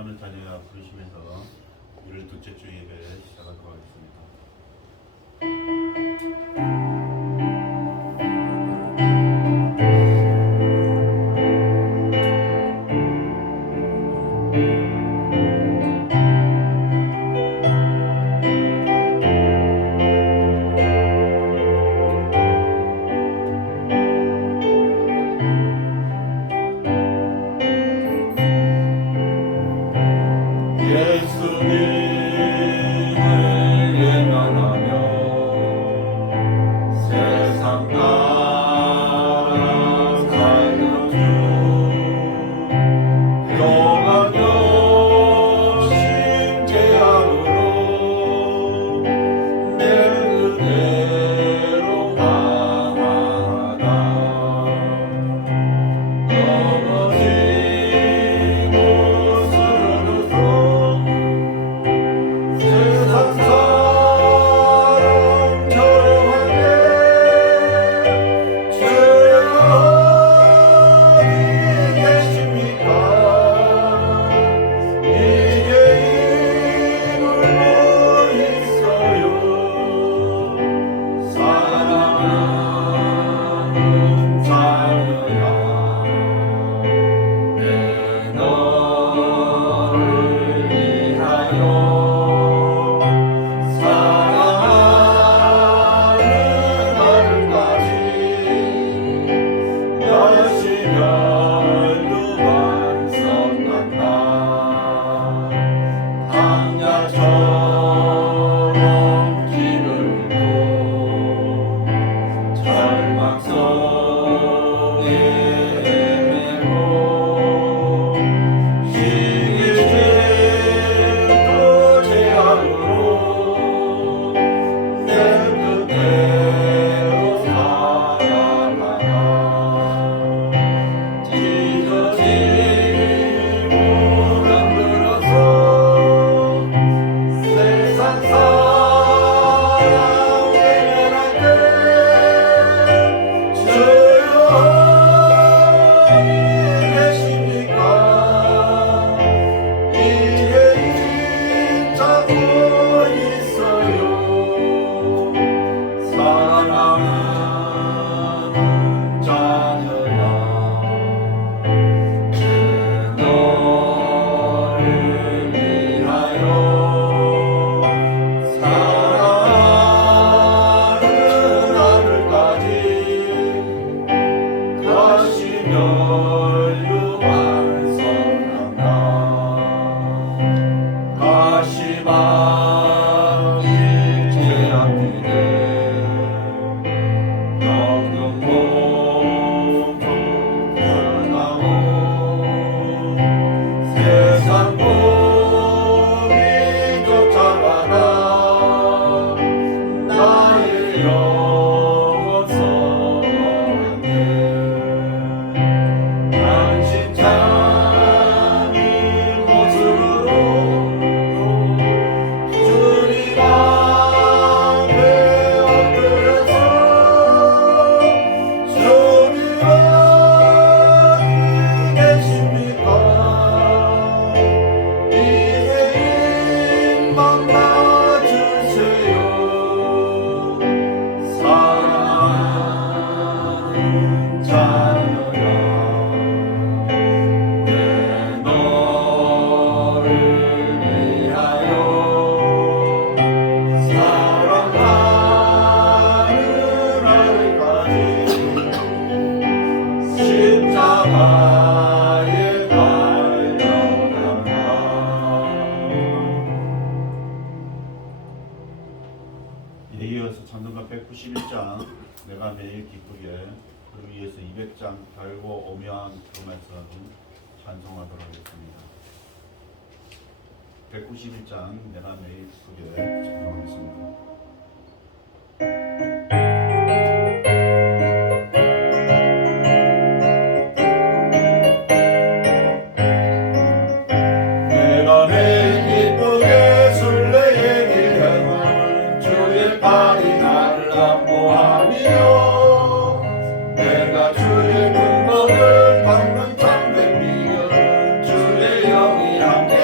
사랑하는 자녀야 부르시면서 우리를 둘째 주 예배 시작하도록 하겠습니다. 이어서 찬송가 191장 내가 매일 기쁘게, 그리고 이어서 200장 달고 오묘한 그 말씀 찬송하도록 하겠습니다. 191장 내가 매일 기쁘게 찬송하겠습니다. 주의 근본을 받는 참된 미련, 주의 영이 함께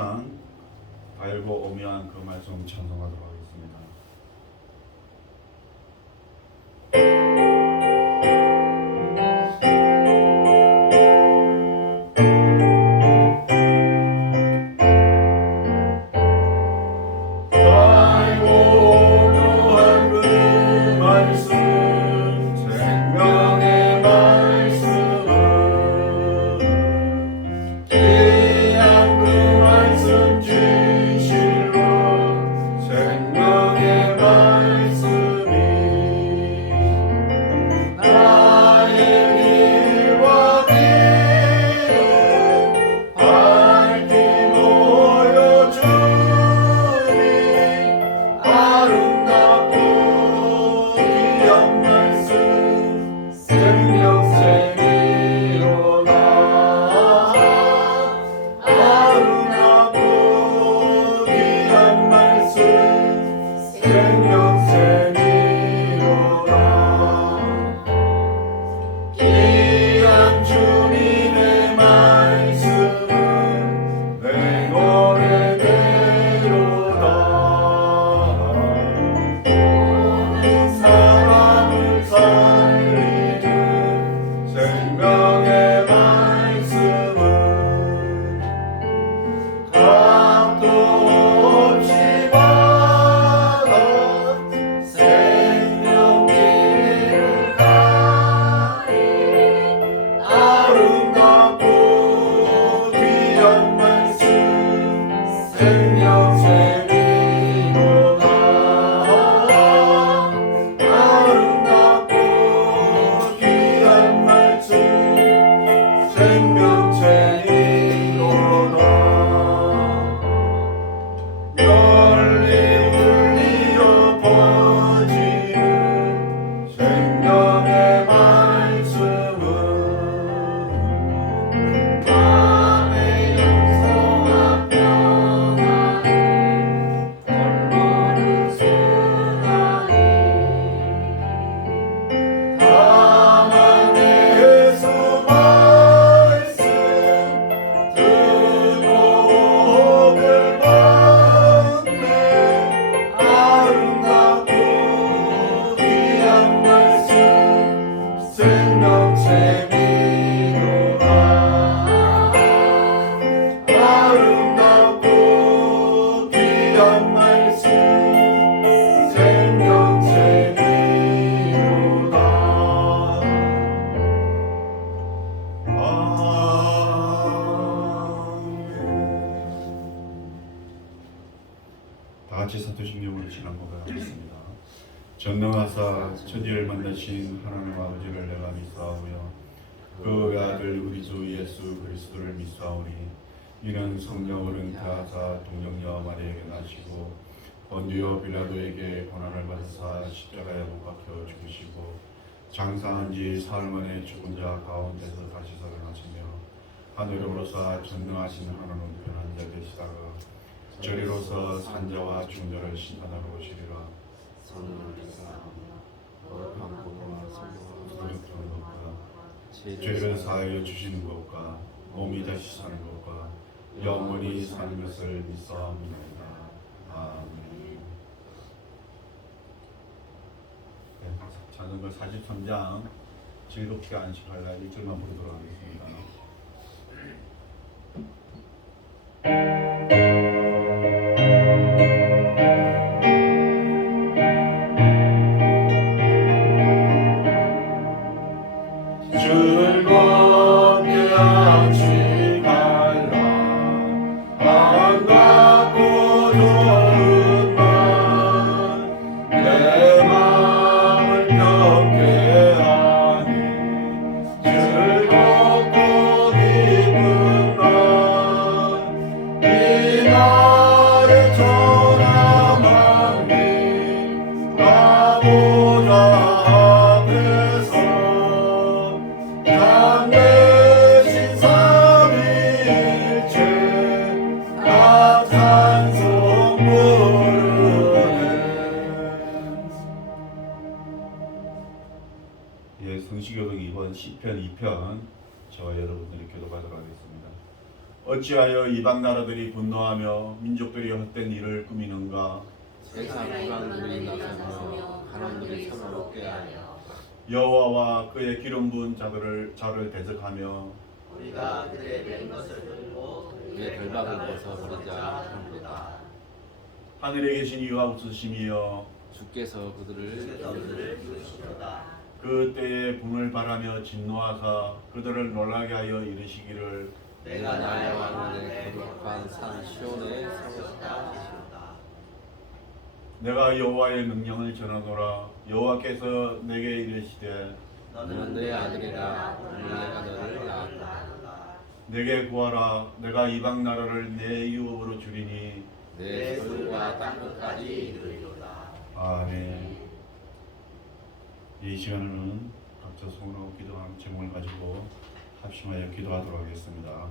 11장 달고 오묘한 그 말씀 찬송하도록 하겠습니다. 전능하사 천지를 만드신 하나님 아버지를 내가 믿사오며 그 아들 우리 주 예수 그리스도를 믿사오니 이는 성령을 잉태하사 동정녀 마리아에게 나시고 본디오 빌라도에게 고난을 받으사 십자가에 못 박혀 죽으시고 장사한 지 사흘 만에 죽은 자 가운데서 다시 살아나시며 하늘로서 전능하신 하나님 편한 자 되시다가 저리로서 산자와 중자를 심판하러 오시리라. 죄를 사하여 주시는 것과 몸이 다시 사는 것과 영원히 사는 것을 믿사옵나이다. 아멘. 자전거 43장 즐겁게 안식할 날 1절만 보도록 하겠습니다. 성시교독 2번 시편 2편 저와 여러분들이 교독하도록 하겠습니다. 어찌하여 이방 나라들이 분노하며 민족들이 헛된 일을 꾸미는가? 세상 불안들이 나서며 가난들이 서로 먹게 하여 여호와와 그의 기름 부은 자를 대적하며 우리가 그들의 된 것을 들고 그의 결박을 벗어버리자 하는도다. 하늘에 계신 이가 없으심이여 주께서 그들을 부르시도다. 그 때에 분을 바라며 진노하사 그들을 놀라게 하여 이르시기를 내가 나의 왕국의 거룩한 산 시온에 세웠다 하시도다. 내가 여호와의 명령을 전하노라. 여호와께서 내게 이르시되 너는 내 아들이라 오늘 내가 너를 낳았다. 내게 구하라. 내가 이방 나라를 내 유업으로 주리니 내 소유와 땅 끝까지 이르리로다. 아멘. 이 시간에는 각자 손으로 기도한 제목을 가지고 합심하여 기도하도록 하겠습니다.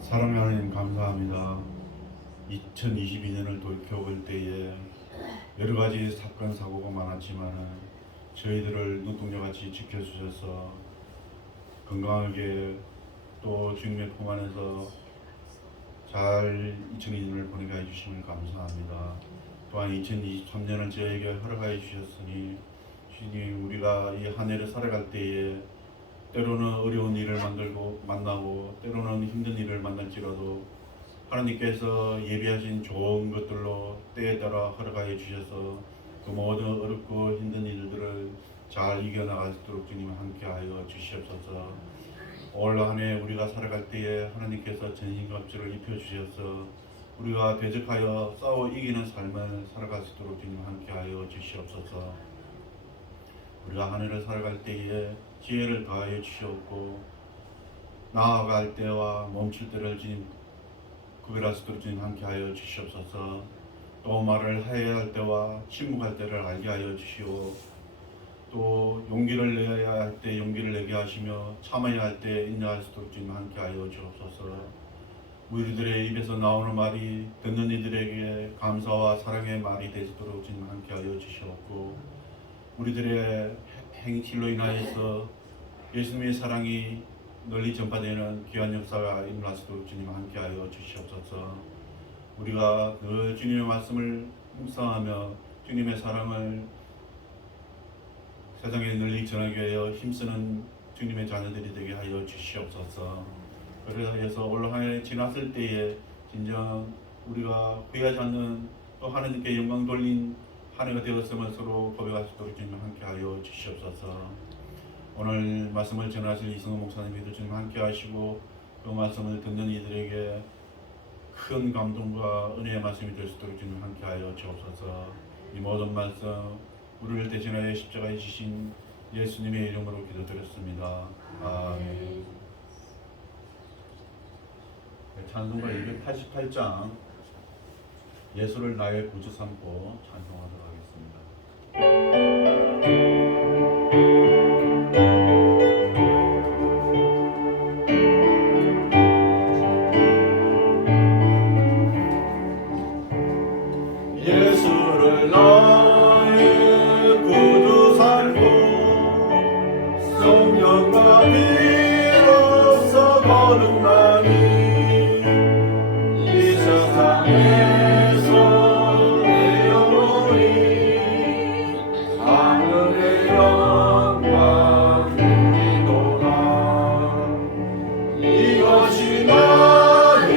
사랑하는 하나님 감사합니다. 2022년을 돌이켜볼 때에 여러 가지 사건 사고가 많았지만 저희들을 눈동자같이 지켜주셔서 건강하게 또 주님의 품 안에서 잘 2022년을 보내게 해주시면 감사합니다. 또한 2023년을 저에게 허락하여 주셨으니 주님, 우리가 이 한 해를 살아갈 때에 때로는 어려운 일을 만나고 때로는 힘든 일을 만날지라도 하나님께서 예비하신 좋은 것들로 때에 따라 허락하여 주셔서 그 모든 어렵고 힘든 일들을 잘 이겨나갈 수 있도록 주님 함께하여 주시옵소서. 올 한 해 우리가 살아갈 때에 하나님께서 전신갑주를 입혀주셔서 우리가 대적하여 싸워 이기는 삶을 살아갈 수 있도록 주님 함께하여 주시옵소서. 우리가 한 해를 살아갈 때에 지혜를 더하여 주시옵고 나아갈 때와 멈출 때를 주님 구별할 수 있도록 주님 함께하여 주시옵소서. 또 말을 해야 할 때와 침묵할 때를 알게 하여 주시오. 또 용기를 내야 할 때 용기를 내게 하시며 참아야 할 때 인내할 수 있도록 주님 함께하여 주옵소서. 우리들의 입에서 나오는 말이 듣는 이들에게 감사와 사랑의 말이 되도록 주님 함께하여 주시옵고 우리들의 행실로 인하여서 예수님의 사랑이 널리 전파되는 귀한 역사가 일어날 수 있도록 주님 함께하여 주시옵소서. 우리가 늘 주님의 말씀을 묵상하며 주님의 사랑을 세상에 널리 전하기 위하여 힘쓰는 주님의 자녀들이 되게 하여 주시옵소서. 그래서 올 한 해 지났을 때에 진정 우리가 후회하지 않는 또 하나님께 영광 돌린 한 해가 되었음을 서로 고백할 수 있도록 주님 함께하여 주시옵소서. 오늘 말씀을 전하실 이승호 목사님께도 주님 함께하시고 그 말씀을 듣는 이들에게 큰 감동과 은혜의 말씀이 될 수 있도록 주님 함께하여 주옵소서. 이 모든 말씀 우리를 대신하여 십자가에 지신 예수님의 이름으로 기도드렸습니다. 아멘. 찬송가 288장 예수를 나의 구주 삼고 찬송하도록 하겠습니다. 예수를 나의 구주 삼고 성령과 비로소 거듭나니 이 세상에서 내 영혼이 하늘의 영광 누리도다. 이것이 나의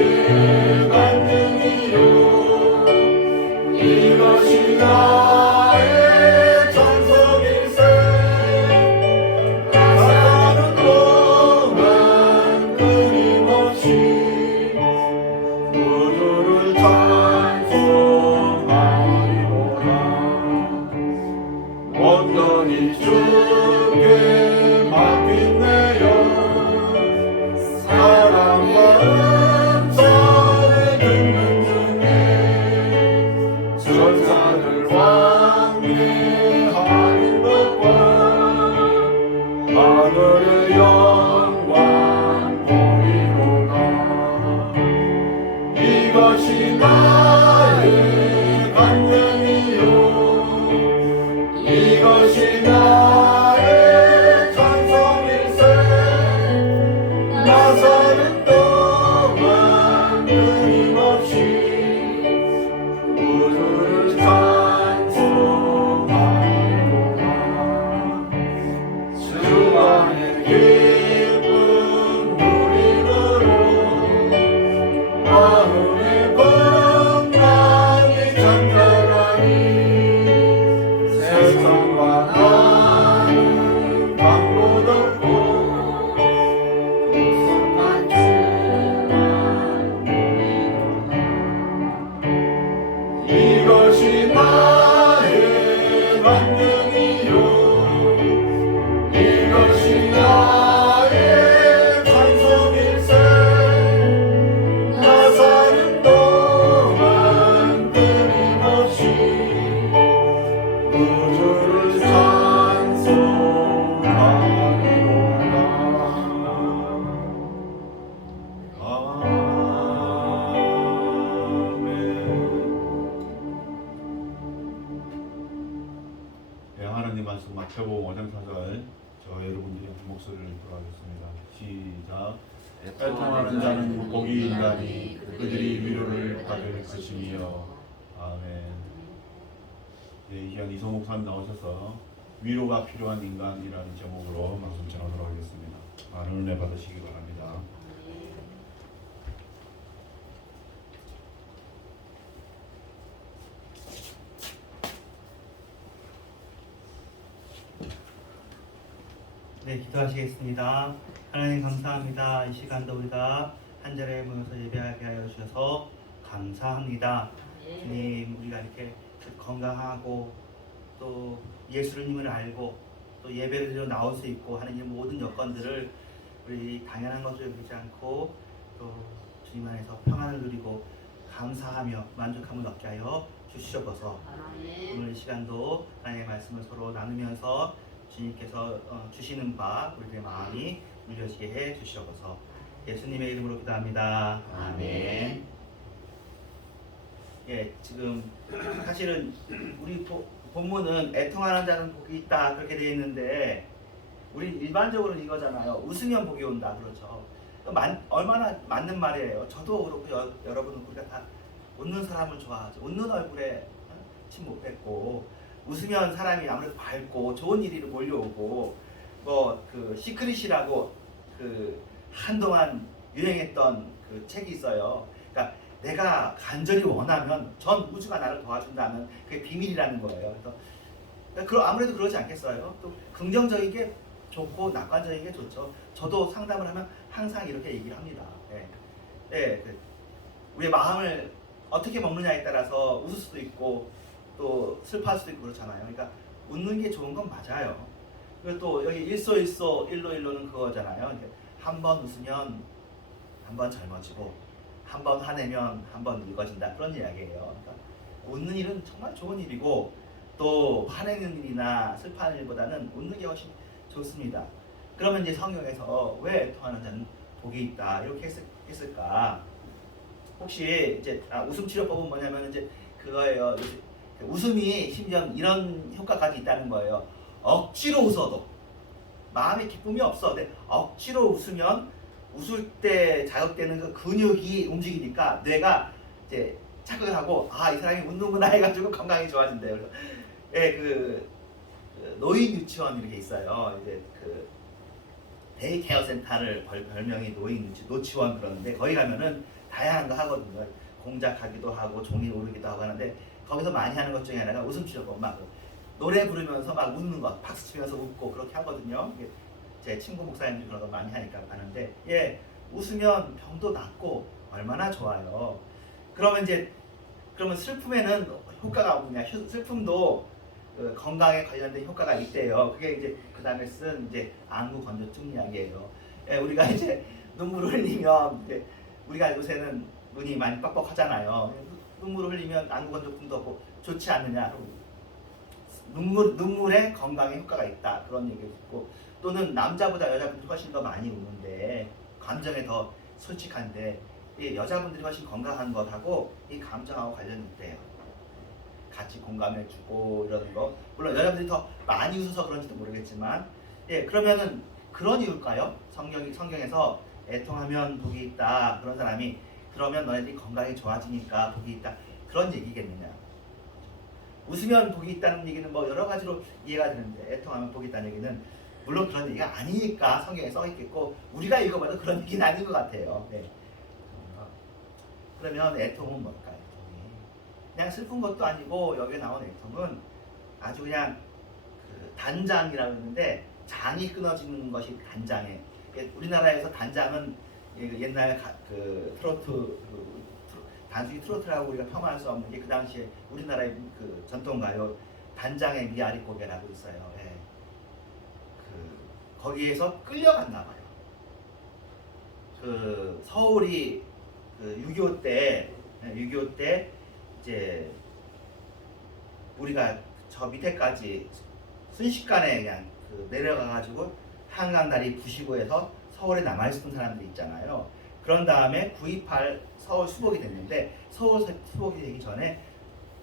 간증이요 이것이 나의 찬송일세. 나 사는 동안 끊임없이 구주를 찬송하리로다. 온전히 주께 맡긴 내 영 사랑과 은총을 듣는 중에 천사들 왕래하는 것과 하늘의 영광 보이로다. 이것이 나의 간증이요 이것이 나의 찬송일세. 나 사는 동안 끊임없이 구주를 찬송하리로다. 주 안에 기쁨 누림으로 마음의 건강이 잠잠하니 세상과 나는 방문 없고 구속한 주만 보이로다. 이것이 나의 간증이요 이것이 나의 찬송일세. 나 사는 동안 끊임없이 구주를 찬송하리로다. 아멘. 네, 하나님 말씀 마태복음 5장 4절 저 여러분들이 한 목소리를 들어가겠습니다. 시작. 애통하는 자는 복이 있나니 그들이 위로를 받을 것이며. 아멘. 네, 이현 이소 목사님 나오셔서 위로가 필요한 인간이라는 제목으로 말씀 전하도록 하겠습니다. 많은 은혜 받으시기 바랍니다. 네, 기도하시겠습니다. 하나님 감사합니다. 이 시간도 우리가 한 자리에 모여서 예배하게 하여 주셔서 감사합니다. 주님, 우리가 이렇게 건강하고 또 예수님을 알고 또 예배를 드려 나올 수 있고 하는 이 모든 여건들을 우리 당연한 것을 여기지 않고 또 주님 안에서 평안을 누리고 감사하며 만족함을 얻게 하여 주시옵소서. 오늘 이 시간도 하나님의 말씀을 서로 나누면서 주님께서 주시는 바 우리의 마음이 눌려지게 해 주시옵소서. 예수님의 이름으로 기도합니다. 아멘. 예, 지금 사실은 우리 본문은 애통하는 자는 복이 있다 그렇게 되어 있는데 우리 일반적으로 이거잖아요. 웃으면 복이 온다 그렇죠. 얼마나 맞는 말이에요. 저도 그렇고 여러분은 우리가 다 웃는 사람을 좋아하죠. 웃는 얼굴에 침 못 뱉고 웃으면 사람이 아무래도 밝고 좋은 일이 몰려오고 뭐 그 시크릿이라고 그 한동안 유행했던 그 책이 있어요. 그러니까 내가 간절히 원하면 전 우주가 나를 도와준다는 그게 비밀이라는 거예요. 그래서 아무래도 그러지 않겠어요? 또 긍정적인 게 좋고 낙관적인 게 좋죠. 저도 상담을 하면 항상 이렇게 얘기를 합니다. 우리의 마음을 어떻게 먹느냐에 따라서 웃을 수도 있고 또 슬퍼할 수도 있고 그렇잖아요. 그러니까 웃는 게 좋은 건 맞아요. 그리고 또 여기 일소일소 일로일로는 그거잖아요. 한 번 웃으면 한 번 젊어지고 한 번 화내면 한 번 늙어진다 그런 이야기예요. 그러니까 웃는 일은 정말 좋은 일이고 또 화내는 일이나 슬퍼하는 일보다는 웃는 게 훨씬 좋습니다. 그러면 이제 성경에서 왜 애통하는 자는 복이 있다 이렇게 했을까? 혹시 이제 웃음 치료법은 뭐냐면 이제 그거예요. 웃음이 심지어 이런 효과까지 있다는 거예요. 억지로 웃어도 마음에 기쁨이 없어. 근데 억지로 웃으면 웃을 때 자극되는 그 근육이 움직이니까 뇌가 이제 착각을 하고 이 사람이 웃는구나 해가지고 건강이 좋아진대요. 그래서 그 노인 유치원 이렇게 있어요. 이제 그 데이케어 센터를 별명이 노치원 그러는데 거기 가면은 다양한 거 하거든요. 공작하기도 하고 종이 오르기도 하고 하는데 거기서 많이 하는 것 중에 하나가 웃음 치료법. 막 노래 부르면서 막 웃는 것, 박수 치면서 웃고 그렇게 하거든요. 제 친구 목사님들이 그런 거 많이 하니까 하는데 웃으면 병도 낫고 얼마나 좋아요. 그러면 슬픔에는 효과가 뭐냐? 슬픔도 건강에 관련된 효과가 있대요. 그게 이제 그 다음에 쓴 이제 안구 건조증 이야기예요. 우리가 이제 눈물을 흘리면 우리가 요새는 눈이 많이 뻑뻑하잖아요. 눈물을 흘리면 안구 건조증도 없고 좋지 않느냐? 눈물에 건강에 효과가 있다 그런 얘기를 듣고 또는 남자보다 여자분들이 훨씬 더 많이 우는데 감정에 더 솔직한데 이 여자분들이 훨씬 건강한 것하고 이 감정하고 관련이 있대요. 같이 공감해주고 이러는 거. 물론 여자분들이 더 많이 웃어서 그런지도 모르겠지만 그러면은 그런 이유일까요? 성경에서 애통하면 복이 있다 그런 사람이 그러면 너희들이 건강이 좋아지니까 복이 있다 그런 얘기겠느냐? 웃으면 복이 있다는 얘기는 뭐 여러 가지로 이해가 되는데 애통하면 복이 있다는 얘기는 물론 그런 얘기가 아니니까 성경에 써 있겠고 우리가 읽어봐도 그런 얘기는 아닌 것 같아요. 그러면 애통은 뭘까요? 그냥 슬픈 것도 아니고 여기에 나온 애통은 아주 그냥 단장이라고 했는데 장이 끊어지는 것이 단장에. 우리나라에서 단장은 옛날 트로트 단순히 트로트라고 우리가 폄하할 수 없는 게 그 당시에 우리나라의 그 전통가요 단장의 미아리 고개라고 있어요. 거기에서 끌려갔나 봐요. 서울이 6.25 때 이제 우리가 저 밑에까지 순식간에 그냥 내려가가지고 한강다리 부시고 해서 서울에 남아있었던 사람들이 있잖아요. 그런 다음에 9.28 서울 수복이 됐는데 서울 수복이 되기 전에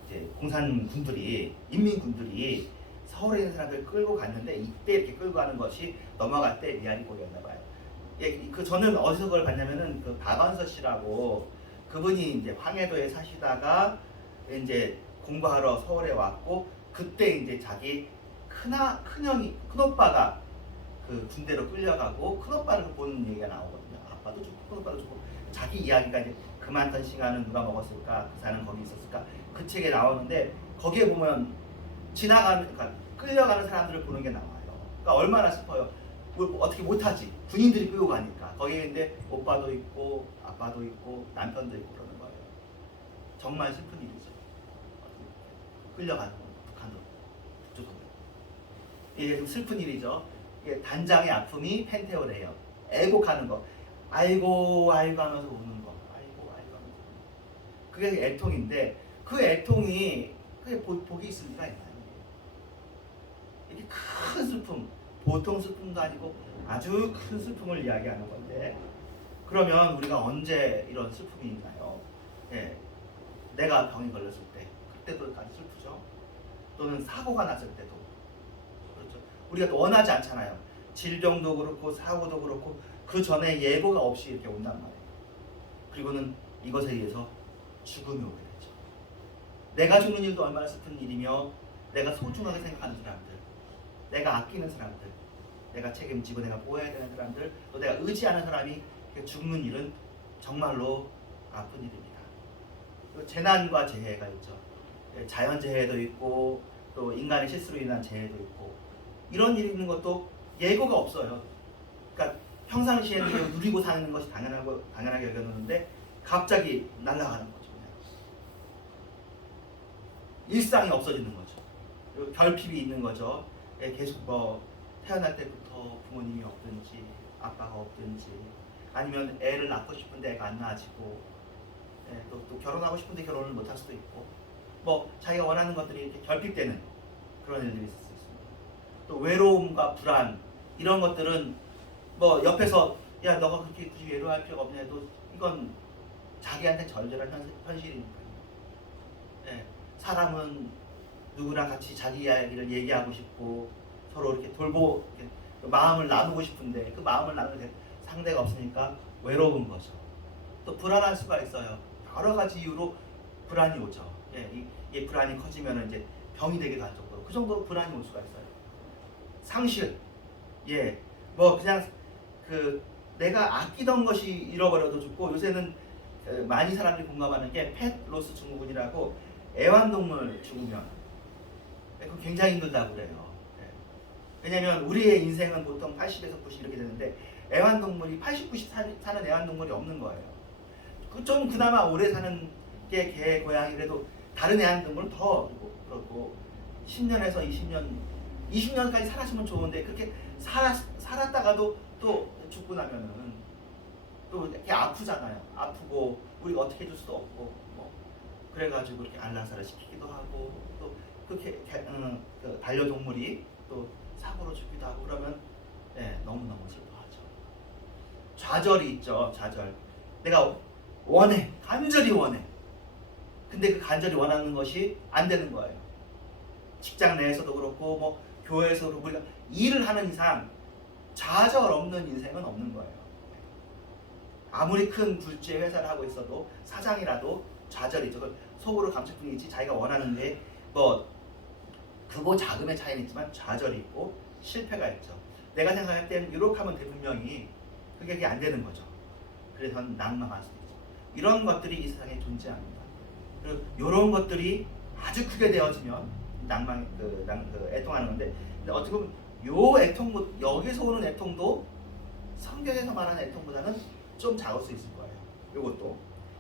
이제 공산군들이 인민군들이 서울에 있는 사람들을 끌고 갔는데 이때 이렇게 끌고 가는 것이 넘어갈 때 미아리꼴이었나 봐요. 저는 어디서 그걸 봤냐면은 박완서 씨라고 그분이 이제 황해도에 사시다가 이제 공부하러 서울에 왔고 그때 이제 자기 큰오빠가 군대로 끌려가고 큰오빠를 보는 얘기가 나오거든요. 아빠도 죽고 큰오빠도 죽고 자기 이야기가 이제 그만둔 시간은 누가 먹었을까? 그 사는 거기 있었을까? 그 책에 나오는데 거기에 보면 그러니까 끌려가는 사람들을 보는 게 나와요. 그러니까 얼마나 슬퍼요. 어떻게 못하지? 군인들이 끌고 가니까 거기에 근데 오빠도 있고 아빠도 있고 남편도 있고 그러는 거예요. 정말 슬픈 일이죠. 끌려가는 거 북한으로 북조선으로. 이게 좀 슬픈 일이죠. 이게 단장의 아픔이 펜테오래요. 애곡하는 거. 아이고 하면서 우는 거. 아이고 하면서 우는 거. 그게 애통인데 그 애통이 그게 복이 있을 리가 있나요? 이게 큰 슬픔, 보통 슬픔도 아니고 아주 큰 슬픔을 이야기하는 건데 그러면 우리가 언제 이런 슬픔이 있나요? 내가 병이 걸렸을 때 그때도 아주 슬프죠. 또는 사고가 났을 때도 그렇죠. 우리가 또 원하지 않잖아요. 질병도 그렇고 사고도 그렇고 그 전에 예고가 없이 이렇게 온단 말이에요. 그리고는 이것에 의해서 죽음이 오게 되죠. 내가 죽는 일도 얼마나 슬픈 일이며 내가 소중하게 생각하는 사람들, 내가 아끼는 사람들, 내가 책임지고 내가 보호해야 되는 사람들, 또 내가 의지하는 사람이 죽는 일은 정말로 아픈 일입니다. 재난과 재해가 있죠. 자연재해도 있고 또 인간의 실수로 인한 재해도 있고 이런 일이 있는 것도 예고가 없어요. 그러니까 평상시에는 누리고 사는 것이 당연하게 여겨놓는데 갑자기 날아가는 거죠. 일상이 없어지는 거죠. 결핍이 있는 거죠. 계속 태어날 때부터 부모님이 없든지 아빠가 없든지 아니면 애를 낳고 싶은데 애가 안 낳아지고 또 결혼하고 싶은데 결혼을 못할 수도 있고 자기가 원하는 것들이 이렇게 결핍되는 그런 일들이 있을 수 있습니다. 또 외로움과 불안 이런 것들은 뭐 옆에서 야 너가 그렇게 굳이 외로워할 필요가 없냐 해도 이건 자기한테 절절한 현실이니까요. 예, 사람은 누구랑 같이 자기 이야기를 얘기하고 싶고 서로 이렇게 이렇게 마음을 나누고 싶은데 그 마음을 나눌 상대가 없으니까 외로운 거죠. 또 불안할 수가 있어요. 여러 가지 이유로 불안이 오죠. 이 불안이 커지면 이제 병이 되기도 할 정도로 그 정도로 불안이 올 수가 있어요. 상실, 뭐 그냥 내가 아끼던 것이 잃어버려도 좋고 요새는 많이 사람들이 공감하는 게 펫 로스 증후군이라고 애완동물 죽으면 그거 굉장히 힘들다고 그래요. 왜냐면 우리의 인생은 보통 80에서 90 이렇게 되는데 애완동물이 80, 90 사는 애완동물이 없는 거예요. 좀 그나마 오래 사는 게 개, 고양이 그래도 다른 애완동물은 더 그렇고 10년에서 20년까지 살았으면 좋은데 그렇게 살았다가도 또 죽고 나면은 또 이렇게 아프잖아요. 아프고 우리가 어떻게 해줄 수도 없고 뭐 그래가지고 이렇게 안락사를 시키기도 하고 또 그렇게 그 반려동물이 또 사고로 죽기도 하고 그러면 너무너무 슬퍼하죠. 좌절이 있죠. 좌절. 내가 원해. 간절히 원해. 근데 그 간절히 원하는 것이 안 되는 거예요. 직장 내에서도 그렇고 뭐 교회에서도 그렇고 우리가 일을 하는 이상 좌절 없는 인생은 없는 거예요. 아무리 큰 굴지의 회사를 하고 있어도 사장이라도 좌절이 있죠. 속으로 감축분이 있지 자기가 원하는데 뭐 크고 작음의 차이는 있지만 좌절이 있고 실패가 있죠. 내가 생각할 때는 이렇게 하면 돼 분명히 그게 안 되는 거죠. 그래서 낭망할 수 있죠. 이런 것들이 이 세상에 존재합니다. 그리고 이런 것들이 아주 크게 되어지면 애통하는 건데 근데 어떻게 보면 여기서 오는 애통도 성경에서 말하는 애통보다는 좀 작을 수 있을 거예요.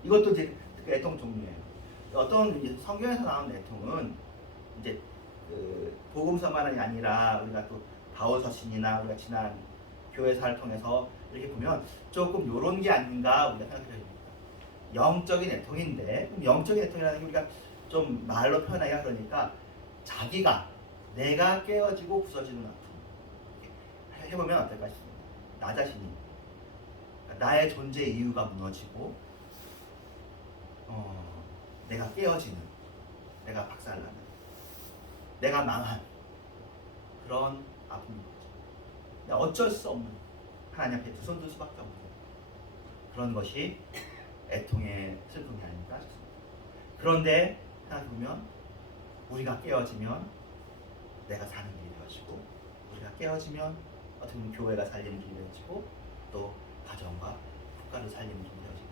이것도 이제 그 애통 종류예요. 어떤 성경에서 나오는 애통은 이제 복음서만이 아니라 우리가 또 바울 서신이나 우리가 지난 교회사를 통해서 이렇게 보면 조금 요런 게 아닌가 우리가 생각해야 됩니다. 영적인 애통인데 영적인 애통이라는 게 우리가 좀 말로 표현하기가 그러니까 내가 깨어지고 부서지는 아픔 해보면 어떨까 싶습니다. 나 자신이 나의 존재 이유가 무너지고 내가 깨어지는 내가 박살나는 내가 망한 그런 아픔인 거죠. 어쩔 수 없는 하나님 앞에 두 손 들 수밖에 없는 그런 것이 애통의 슬픔이 아닐까 싶습니다. 그런데 생각해보면 우리가 깨어지면 내가 사는 길이 되어지고 우리가 깨어지면 어떻게 보면 교회가 살리는 길이 되어지고 또 가정과 국가를 살리는 길이 되어집니다.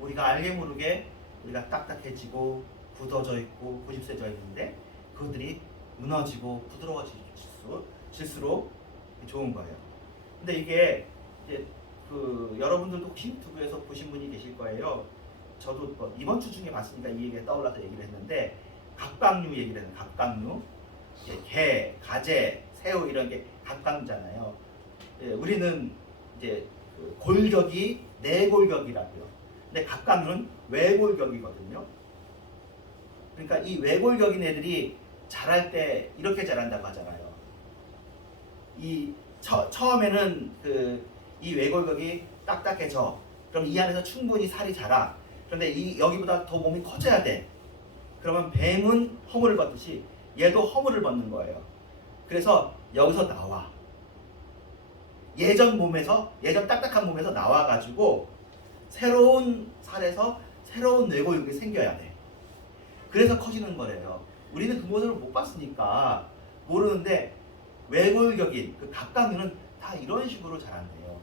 우리가 알게 모르게 우리가 딱딱해지고 굳어져 있고 고집세져 있는데 그것들이 무너지고 부드러워질수록 좋은 거예요. 근데 이게 이제 여러분들도 혹시 유튜브에서 보신 분이 계실 거예요. 저도 뭐 이번 주 중에 봤으니까 이 얘기가 떠올라서 얘기를 했는데 갑각류 얘기를 해요. 갑각류, 게, 가재, 새우 이런 게 갑각류잖아요. 우리는 이제 골격이 내골격이라고요. 근데 갑각류는 외골격이거든요. 그러니까 이 외골격인 애들이 자랄 때 이렇게 자란다고 하잖아요. 처음에는 이 외골격이 딱딱해져. 그럼 이 안에서 충분히 살이 자라. 그런데 여기보다 더 몸이 커져야 돼. 그러면 뱀은 허물을 벗듯이 얘도 허물을 벗는 거예요. 그래서 여기서 나와. 예전 딱딱한 몸에서 나와가지고 새로운 살에서 새로운 뇌골격이 생겨야 돼. 그래서 커지는 거래요. 우리는 그 모습을 못 봤으니까 모르는데 외골격인 그 갑각류는 다 이런 식으로 자란대요.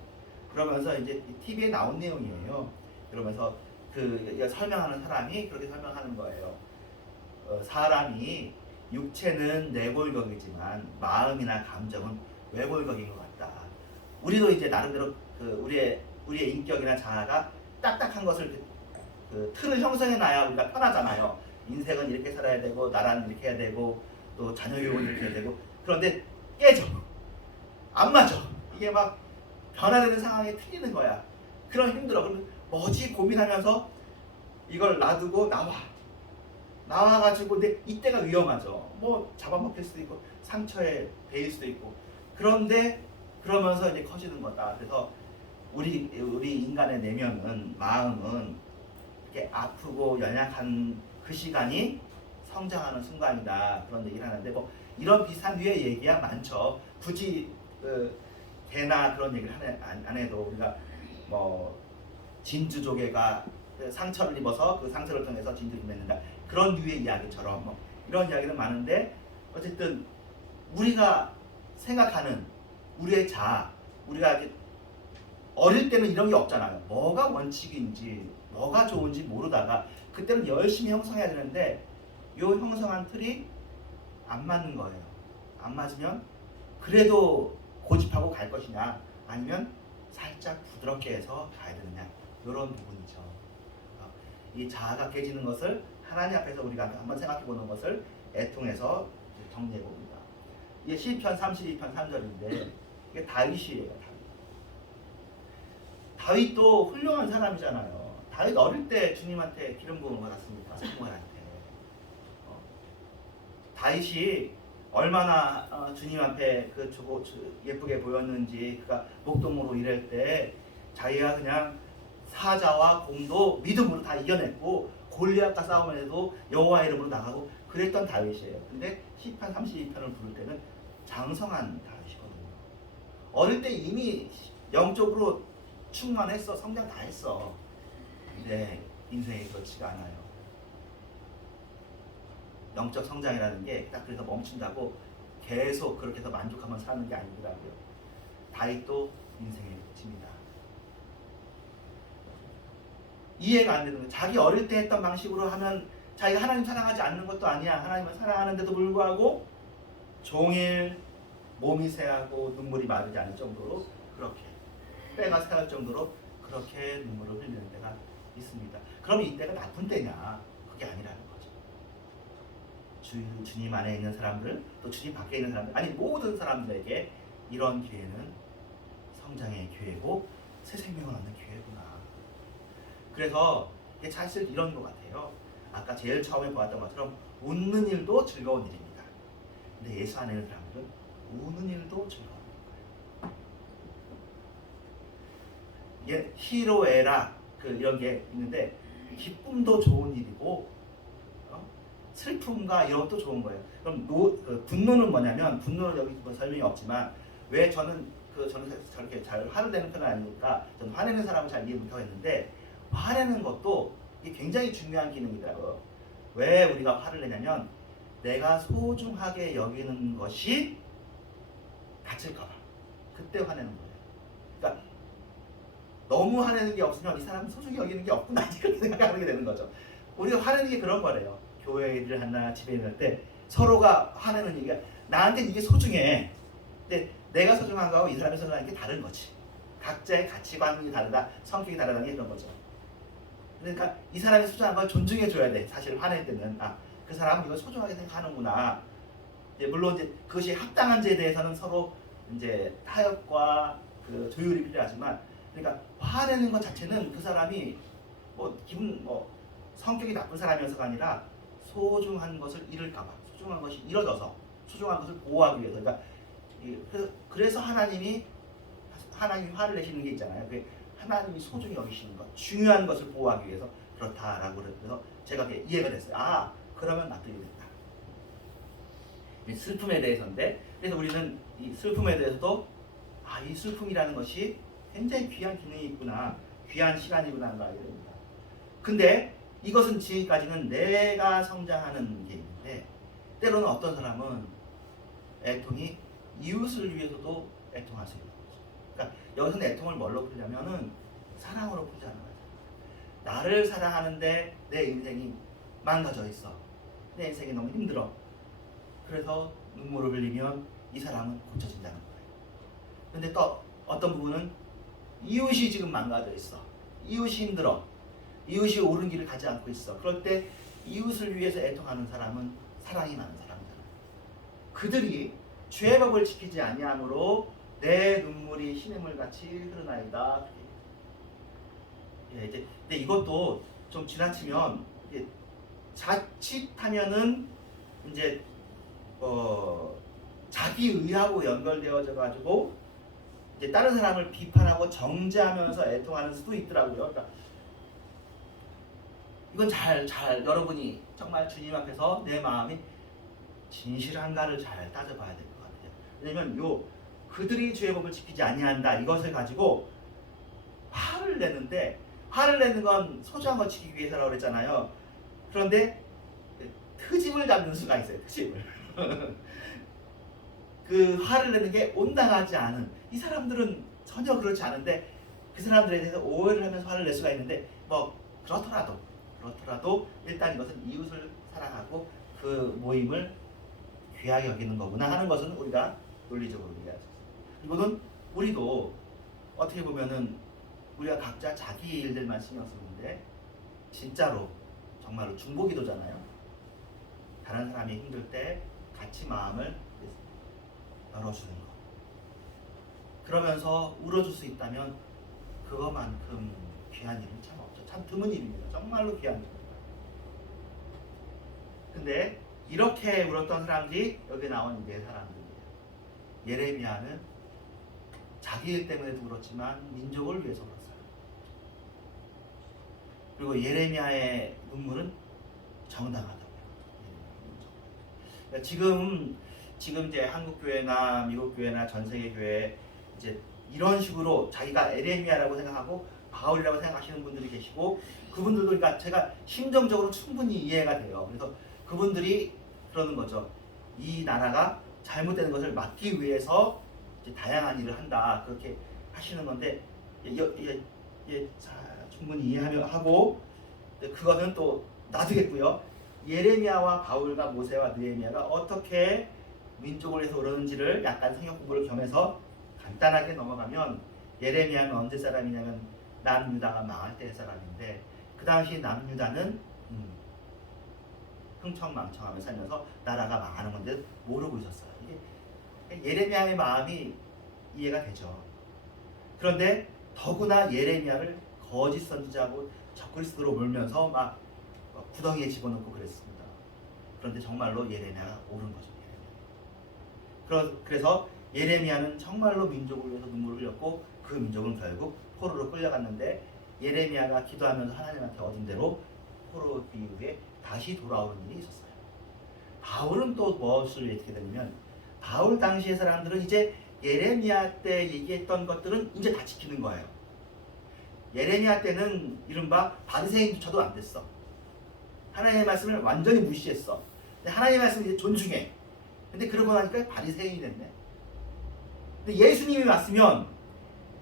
그러면서 이제 TV에 나온 내용이에요. 그러면서 설명하는 사람이 그렇게 설명하는 거예요. 사람이 육체는 내골격이지만 마음이나 감정은 외골격인 것 같다. 우리도 이제 나름대로 우리의 인격이나 자아가 딱딱한 것을 틀을 형성해놔야 우리가 편하잖아요. 인생은 이렇게 살아야 되고 나라는 이렇게 해야 되고 또 자녀 교육은 이렇게 해야 되고 그런데 깨져. 안 맞아. 이게 막 변화되는 상황에 틀리는 거야. 그럼 힘들어. 그러면 뭐지 고민하면서 이걸 놔두고 나와가지고 근데 이때가 위험하죠. 뭐 잡아먹힐 수도 있고 상처에 베일 수도 있고 그런데 그러면서 이제 커지는 거다. 그래서 우리 인간의 내면은 마음은 이렇게 아프고 연약한 그 시간이 성장하는 순간이다 그런 얘기를 하는데 뭐 이런 비슷한 류의 얘기야 많죠. 굳이 개나 그런 얘기를 안 해도 우리가 뭐 진주조개가 상처를 입어서 그 상처를 통해서 진주를 맺는다 그런 류의 이야기처럼 뭐 이런 이야기는 많은데 어쨌든 우리가 생각하는 우리의 자아 우리가 어릴 때는 이런 게 없잖아요. 뭐가 원칙인지 뭐가 좋은지 모르다가 그때는 열심히 형성해야 되는데 이 형성한 틀이 안 맞는 거예요. 안 맞으면 그래도 고집하고 갈 것이냐 아니면 살짝 부드럽게 해서 가야 되느냐 이런 부분이죠. 이 자아가 깨지는 것을 하나님 앞에서 우리가 한번 생각해 보는 것을 애통해서 정리해 봅니다. 이게 시편 32편 3절인데 이게 다윗이에요. 다윗도 훌륭한 사람이잖아요. 다윗 어릴 때 주님한테 기름 부음을 받았습니까? 사무엘한테. 다윗이 얼마나 주님 앞에 예쁘게 보였는지 그가 목동으로 일할 때 자기가 그냥 사자와 곰도 믿음으로 다 이겨냈고 골리앗과 싸움을 해도 여호와 이름으로 나가고 그랬던 다윗이에요. 근데 시편 32편을 부를 때는 장성한 다윗이거든요. 어릴 때 이미 영적으로 충만했어. 성장 다 했어. 근데 인생이 그렇지가 않아요. 영적 성장이라는 게 딱 그래서 멈춘다고 계속 그렇게 해서 만족하면 사는 게 아니더라고요. 다윗도 인생의 끝입니다. 이해가 안 되는 거예요. 자기 어릴 때 했던 방식으로 하면 자기가 하나님 사랑하지 않는 것도 아니야. 하나님을 사랑하는데도 불구하고 종일 몸이 새하고 눈물이 마르지 않을 정도로 그렇게 때가 새할 정도로 그렇게 눈물을 흘리는 때가 있습니다. 그럼 이때가 나쁜 때냐? 그게 아니라는 거죠. 주님 안에 있는 사람들, 또 주님 밖에 있는 사람들, 아니 모든 사람들에게 이런 기회는 성장의 기회고 새 생명을 얻는 기회구나. 그래서 이게 사실 이런 것 같아요. 아까 제일 처음에 보았던 것처럼 웃는 일도 즐거운 일입니다. 근데 예수 안에 있는 사람들은 우는 일도 즐거운 이게 희로애락 이런 게 있는데 기쁨도 좋은 일이고 슬픔과 이런 것도 좋은 거예요. 그럼 분노는 뭐냐면 분노는 여기 뭐 설명이 없지만 왜 저는 저렇게 잘 화를 내는 편은 아니니까 저는 화내는 사람을 잘 이해 못하고 했는데 화내는 것도 이게 굉장히 중요한 기능이더라고요. 왜 우리가 화를 내냐면 내가 소중하게 여기는 것이 다칠까봐 그때 화내는 거예요. 그러니까 너무 화내는 게 없으면 이 사람은 소중히 여기는 게 없구나 이렇게 생각하게 되는 거죠. 우리가 화내는 게 그런 거래요. 교회 일을 하나 집에 있을 때 서로가 화내는 얘기가 나한테 이게 소중해. 근데 내가 소중한 거하고 이 사람이 소중한 게 다른 거지. 각자의 가치관이 다르다, 성격이 다르다는 게 그런 거죠. 그러니까 이 사람이 소중한 걸 존중해 줘야 돼. 사실 화낼 때는 그 사람은 이걸 소중하게 생각하는구나. 물론 이제 그것이 합당한지에 대해서는 서로 이제 타협과 조율이 필요하지만, 그러니까 화내는 것 자체는 그 사람이 성격이 나쁜 사람이어서가 아니라 소중한 것을 잃을까봐, 소중한 것이 잃어져서 소중한 것을 보호하기 위해서. 그러니까 그래서 하나님이 화를 내시는 게 있잖아요. 하나님이 소중히 여기시는 것, 중요한 것을 보호하기 위해서 그렇다라고 그래서 제가 이해가 됐어요. 그러면 나도 이해됐다. 이 슬픔에 대해서인데, 그래서 우리는 이 슬픔에 대해서도 이 슬픔이라는 것이 굉장히 귀한 기능이 있구나, 귀한 시간이구나 하는 걸 알게 됩니다. 근데 이것은 지금까지는 내가 성장하는 게 있는데, 때로는 어떤 사람은 애통이 이웃을 위해서도 애통할 수 있는 거죠. 그러니까 여기서는 애통을 뭘로 풀냐면은 사랑으로 풀자는 거예요. 나를 사랑하는데 내 인생이 망가져 있어. 내 인생이 너무 힘들어. 그래서 눈물을 흘리면 이 사람은 고쳐진다는 거예요. 근데 또 어떤 부분은 이웃이 지금 망가져 있어. 이웃이 힘들어. 이웃이 옳은 길을 가지 않고 있어. 그럴 때 이웃을 위해서 애통하는 사람은 사랑이 많은 사람이잖아요. 그들이 죄의 법을 지키지 아니함으로 내 눈물이 시냇물 같이 흐르나이다. 근데 이것도 좀 지나치면 자칫하면은 이제 자기 의하고 연결되어져 가지고 이제 다른 사람을 비판하고 정죄하면서 애통하는 수도 있더라고요. 그러니까 이건 잘 여러분이 정말 주님 앞에서 내 마음이 진실한가를 잘 따져봐야 될 것 같아요. 왜냐면 그들이 주의 법을 지키지 아니한다 이것을 가지고 화를 내는데, 화를 내는 건 소중한 걸 지키기 위해서라고 그랬잖아요. 그런데 트집을 잡는 수가 있어요. 트집을. 그 화를 내는 게 온당하지 않은, 이 사람들은 전혀 그렇지 않은데 그 사람들에 대해서 오해를 하면서 화를 낼 수가 있는데, 뭐 그렇더라도 일단 이것은 이웃을 사랑하고 그 모임을 귀하게 여기는 거구나 하는 것은 우리가 논리적으로 이해할 수 있어요. 이거는 우리도 어떻게 보면은 우리가 각자 자기 일들만 신경 쓰는데 진짜로 정말로 중보기도잖아요. 다른 사람이 힘들 때 같이 마음을 열어주는 것. 그러면서 울어줄 수 있다면 그거만큼 귀한 일은 참 없죠. 참 드문 일입니다. 정말로 귀한 일입니다. 근데 이렇게 울었던 사람들이 여기 나온 네 사람들이에요. 예레미야는 자기 일 때문에도 울었지만 민족을 위해서 울었어요. 그리고 예레미야의 눈물은 정당하다고요. 그러니까 지금 이제 한국 교회나 미국 교회나 전 세계 교회 이제 이런 식으로 자기가 예레미야라고 생각하고 바울이라고 생각하시는 분들이 계시고, 그분들도 그러니까 제가 심정적으로 충분히 이해가 돼요. 그래서 그분들이 그러는 거죠. 이 나라가 잘못되는 것을 막기 위해서 이제 다양한 일을 한다 그렇게 하시는 건데, 충분히 이해하고 그거는 또 놔두겠고요. 예레미야와 바울과 모세와 느헤미야가 어떻게 민족을 위해서 그러는지를 약간 성경 공부를 겸해서 간단하게 넘어가면, 예레미야는 언제 사람이냐면 남유다가 망할 때 사람인데, 그 당시 남유다는 흥청망청하며 살면서 나라가 망하는 건데 모르고 있었어요. 이게 예레미야의 마음이 이해가 되죠. 그런데 더구나 예레미야를 거짓 선지자고 적그리스도로 몰면서 막 구덩이에 집어넣고 그랬습니다. 그런데 정말로 예레미야가 옳은 거죠. 그래서 예레미야는 정말로 민족을 위해서 눈물을 흘렸고, 그 민족은 결국 포로로 끌려갔는데, 예레미야가 기도하면서 하나님한테 얻은 대로 포로 이후에 다시 돌아오는 일이 있었어요. 바울은 또 무엇을 어떻게 되냐면, 바울 당시의 사람들은 이제 예레미야 때 얘기했던 것들은 이제 다 지키는 거예요. 예레미야 때는 이른바 바리새인조차도 안 됐어. 하나님의 말씀을 완전히 무시했어. 근데 하나님의 말씀을 이제 존중해. 근데 그러고 나니까 바리새인이 됐네. 근데 예수님이 왔으면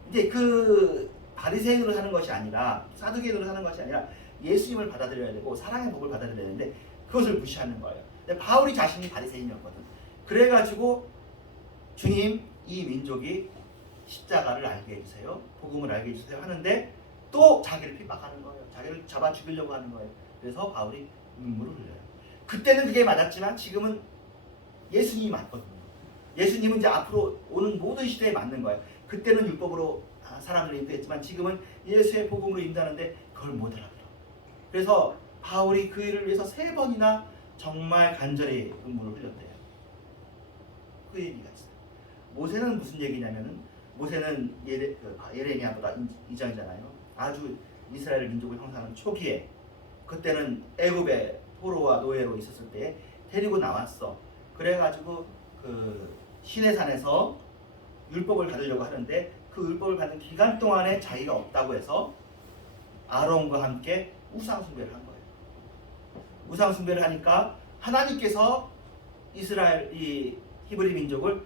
이제 그 바리새인으로 사는 것이 아니라, 사두개인으로 사는 것이 아니라 예수님을 받아들여야 되고 사랑의 복을 받아들여야 되는데 그것을 무시하는 거예요. 근데 바울이 자신이 바리새인이었거든. 그래가지고 주님, 이 민족이 십자가를 알게 해주세요, 복음을 알게 해주세요 하는데 또 자기를 핍박하는 거예요. 자기를 잡아 죽이려고 하는 거예요. 그래서 바울이 눈물을 흘려요. 그때는 그게 맞았지만 지금은 예수님이 맞거든요. 예수님은 이제 앞으로 오는 모든 시대에 맞는 거예요. 그때는 율법으로 사람들을 인도했지만 지금은 예수의 복음으로 인도하는데 그걸 못 알아들어. 그래서 바울이 그 일을 위해서 3번이나 정말 간절히 눈물을 흘렸대요. 그 얘기가 있어요. 모세는 무슨 얘기냐면은, 모세는 예레미야보다 이전이잖아요. 아주 이스라엘 민족을 형성하는 초기에, 그때는 애굽의 포로와 노예로 있었을 때 데리고 나왔어. 그래가지고 그 시내산에서 율법을 받으려고 하는데, 그 율법을 받는 기간 동안에 자기가 없다고 해서 아론과 함께 우상숭배를 한 거예요. 우상숭배를 하니까 하나님께서 이스라엘, 이 히브리 민족을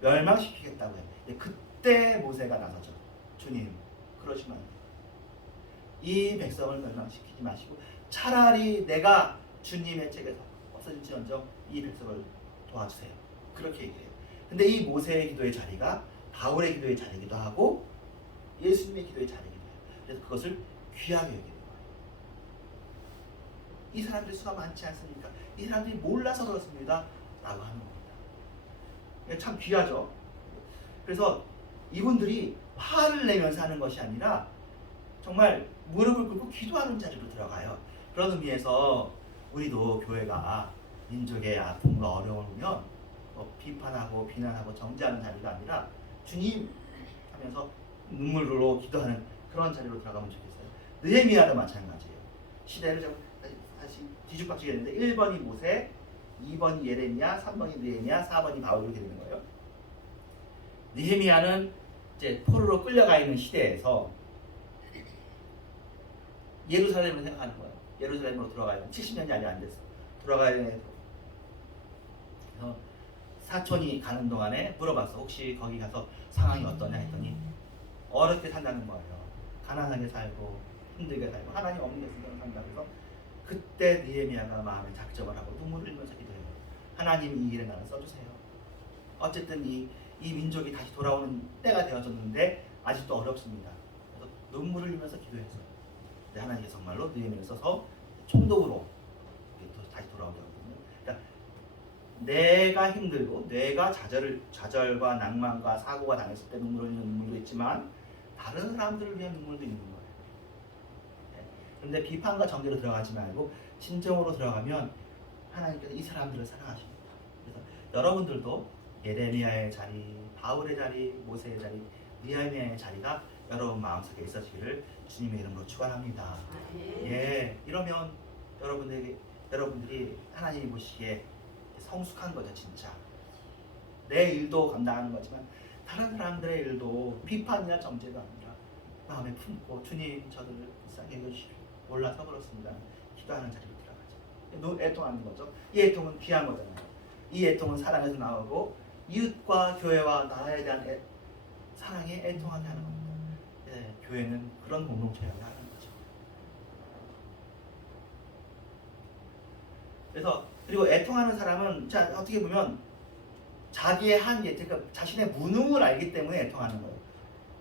멸망시키겠다고 해요. 그때 모세가 나서죠. 주님, 그러시면 안 돼요. 이 백성을 멸망시키지 마시고 차라리 내가 주님의 책에서 없어질지언정 이 백성을 도와주세요. 그렇게 얘기해요. 근데 이 모세의 기도의 자리가 바울의 기도의 자리이기도 하고 예수님의 기도의 자리이기도 해요. 그래서 그것을 귀하게 여기는 거예요. 이 사람들이 수가 많지 않습니까? 이 사람들이 몰라서 그렇습니다 라고 하는 겁니다. 참 귀하죠. 그래서 이분들이 화를 내면서 하는 것이 아니라 정말 무릎을 꿇고 기도하는 자리로 들어가요. 그런 의미에서 우리도 교회가 민족의 아픔과 어려움을 보면 비판하고 비난하고 정죄하는 자리가 아니라 주님 하면서 눈물로 기도하는 그런 자리로 들어가면 좋겠어요. 느헤미야도 마찬가지예요. 시대를 좀 다시 뒤죽박죽이 되는데 1번이 모세, 2번이 예레미야, 3번이 느헤미야, 4번이 바울 이렇게 되는 거예요. 느헤미야는 이제 포로로 끌려가 있는 시대에서 예루살렘을 생각하는 거예요. 예루살렘으로 들어가야 돼. 70년이 아직 안 됐어. 들어가야 돼. 그래서 사촌이 가는 동안에 물어봤어. 혹시 거기 가서 상황이 어떠냐 했더니 어렵게 산다는 거예요. 가난하게 살고 힘들게 살고 하나님 없는 데서 산다. 그래서 그때 느헤미야가 마음에 작정을 하고 눈물을 흘리면서 기도해요. 하나님 이 일에 나를 써주세요. 어쨌든 이 민족이 다시 돌아오는 때가 되어졌는데 아직도 어렵습니다. 그래서 눈물을 흘리면서 기도했어요. 하나님께서 정말로 느헤미야를 써서 총독으로 다시 돌아오게 하거든요. 그러니까 내가 힘들고 내가 좌절과 낭만과 사고가 당했을 때 눈물 흘리는 눈물도 있지만 다른 사람들을 위한 눈물도 있는 거예요. 그런데 비판과 정죄로 들어가지 말고 진정으로 들어가면 하나님께서 이 사람들을 사랑하십니다. 그래서 여러분들도 예레미야의 자리, 바울의 자리, 모세의 자리, 느헤미야의 자리가 여러분 마음속에 있어지기를 주님의 이름으로 축원합니다. 예, 이러면 여러분들이 하나님이 보시기에 성숙한 거죠, 진짜. 내 일도 감당하는 거지만 다른 사람들의 일도 비판이나 정죄가 아니라 마음에 품고 주님 저들을 불쌍히 여겨주시고 몰라서 그렇습니다. 기도하는 자리로 들어가죠. 애통하는 거죠. 이 애통은 귀한 거잖아요. 이 애통은 사랑에서 나오고 이웃과 교회와 나라에 대한 사랑에 애통하게 하는 겁니다. 예, 교회는 그런 공동체여야 하는 거죠. 그래서 그리고 애통하는 사람은 자 어떻게 보면 자기의 한계, 그러니까 자신의 무능을 알기 때문에 애통하는 거예요.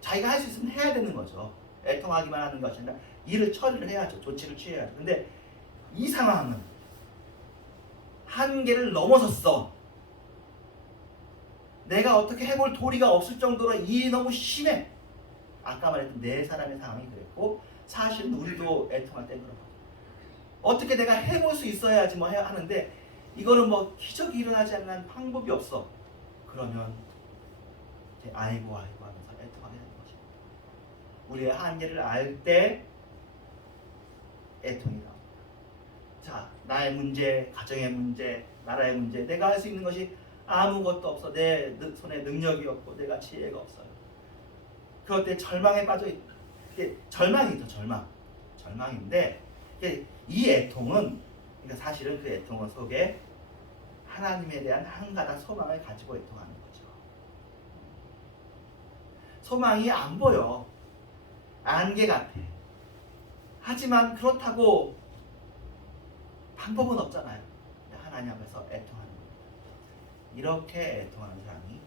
자기가 할 수 있으면 해야 되는 거죠. 애통하기만 하는 것이 아니라 일을 처리를 해야죠. 조치를 취해야죠. 근데 이 상황은 한계를 넘어섰어. 내가 어떻게 해볼 도리가 없을 정도로 일이 너무 심해. 아까 말했던 네 사람의 상황이 그랬고 사실은 우리도 애통할 때 그런 거죠. 어떻게 내가 해볼 수 있어야지 뭐 해야 하는데 이거는 뭐 기적이 일어나지 않는 방법이 없어. 그러면 이제 아이고 하면서 애통하게 되는 것입니다. 우리의 한계를 알 때 애통이 나옵니다. 자, 나의 문제, 가정의 문제, 나라의 문제, 내가 할 수 있는 것이 아무것도 없어. 내 손에 능력이 없고 내가 지혜가 없어요. 그럴 때 절망에 빠져 이게 절망이죠. 절망인데 이 애통은 그러니까 사실은 그 애통은 속에 하나님에 대한 한 가닥 소망을 가지고 애통하는 거죠. 소망이 안 보여. 안개 같아. 하지만 그렇다고 방법은 없잖아요. 하나님 앞에서 애통하는 겁니다. 이렇게 애통하는 사람이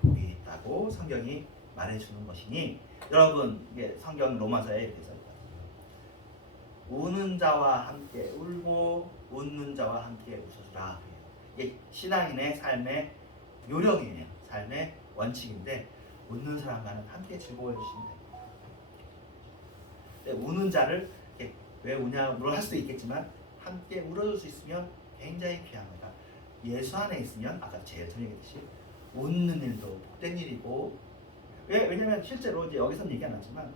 복이 있다고 성경이 말해주는 것이니 여러분 이게 성경 로마서에 이렇게 써있다. 우는 자와 함께 울고 웃는 자와 함께 웃어주라. 이게 신앙인의 삶의 요령이에요. 삶의 원칙인데 웃는 사람과는 함께 즐거워해 주시면 됩니다. 우는 자를 왜 우냐 물어할 수도 있겠지만 함께 울어줄 수 있으면 굉장히 귀한 거다. 예수 안에 있으면 아까 제일 전에 얘기했듯이 웃는 일도 복된 일이고 왜냐면 실제로 이제 여기서는 얘기 안 하지만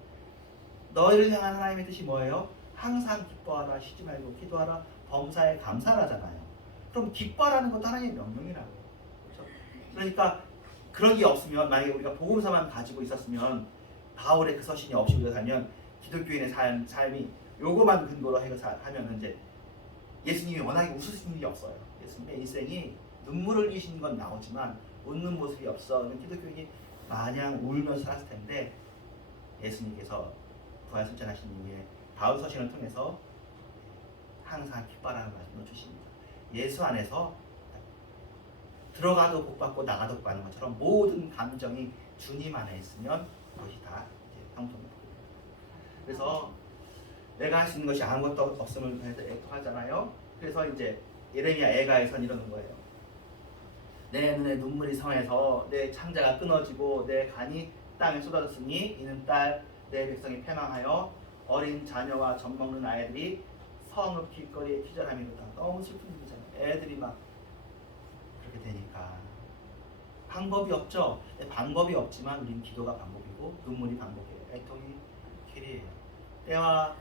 너희를 향한 하나님의 뜻이 뭐예요? 항상 기뻐하라, 쉬지 말고 기도하라, 범사에 감사하잖아요. 그럼 기뻐하라는 것도 하나님의 명령이라고. 그렇죠? 그러니까 그런 게 없으면 만약에 우리가 복음서만 가지고 있었으면 바울의 그 서신이 없이 우리가 살면 기독교인의 삶이 요거만 근거로 하면 이제 예수님이 워낙에 웃으시는 일이 없어요. 예수님의 인생이 눈물을 흘리시는 건 나오지만 웃는 모습이 없어. 기독교인이 마냥 울면서 살았을 텐데 예수님께서 부활승천하신 이후에 바울 서신을 통해서 항상 기뻐하라는 말씀을 주십니다. 예수 안에서 들어가도 복받고 나가도 복받는 것처럼 모든 감정이 주님 안에 있으면 그것이 다 이제 형통이 됩니다. 그래서 내가 할 수 있는 것이 아무것도 없음을 애통하잖아요. 그래서 이제 예레미야 애가에선 이러는 거예요. 내 눈에 눈물이 성해서 내 창자가 끊어지고 내 간이 땅에 쏟아졌으니 이는 딸 내 백성이 패망하여 어린 자녀와 젖 먹는 아이들이 성읍 길거리에 기절함이로다. 너무 슬픈 일이잖아요. 애들이 막 그렇게 되니까 방법이 없죠. 방법이 없지만 우리는 기도가 방법이고 눈물이 방법이에요. 애통이 길이에요. 때와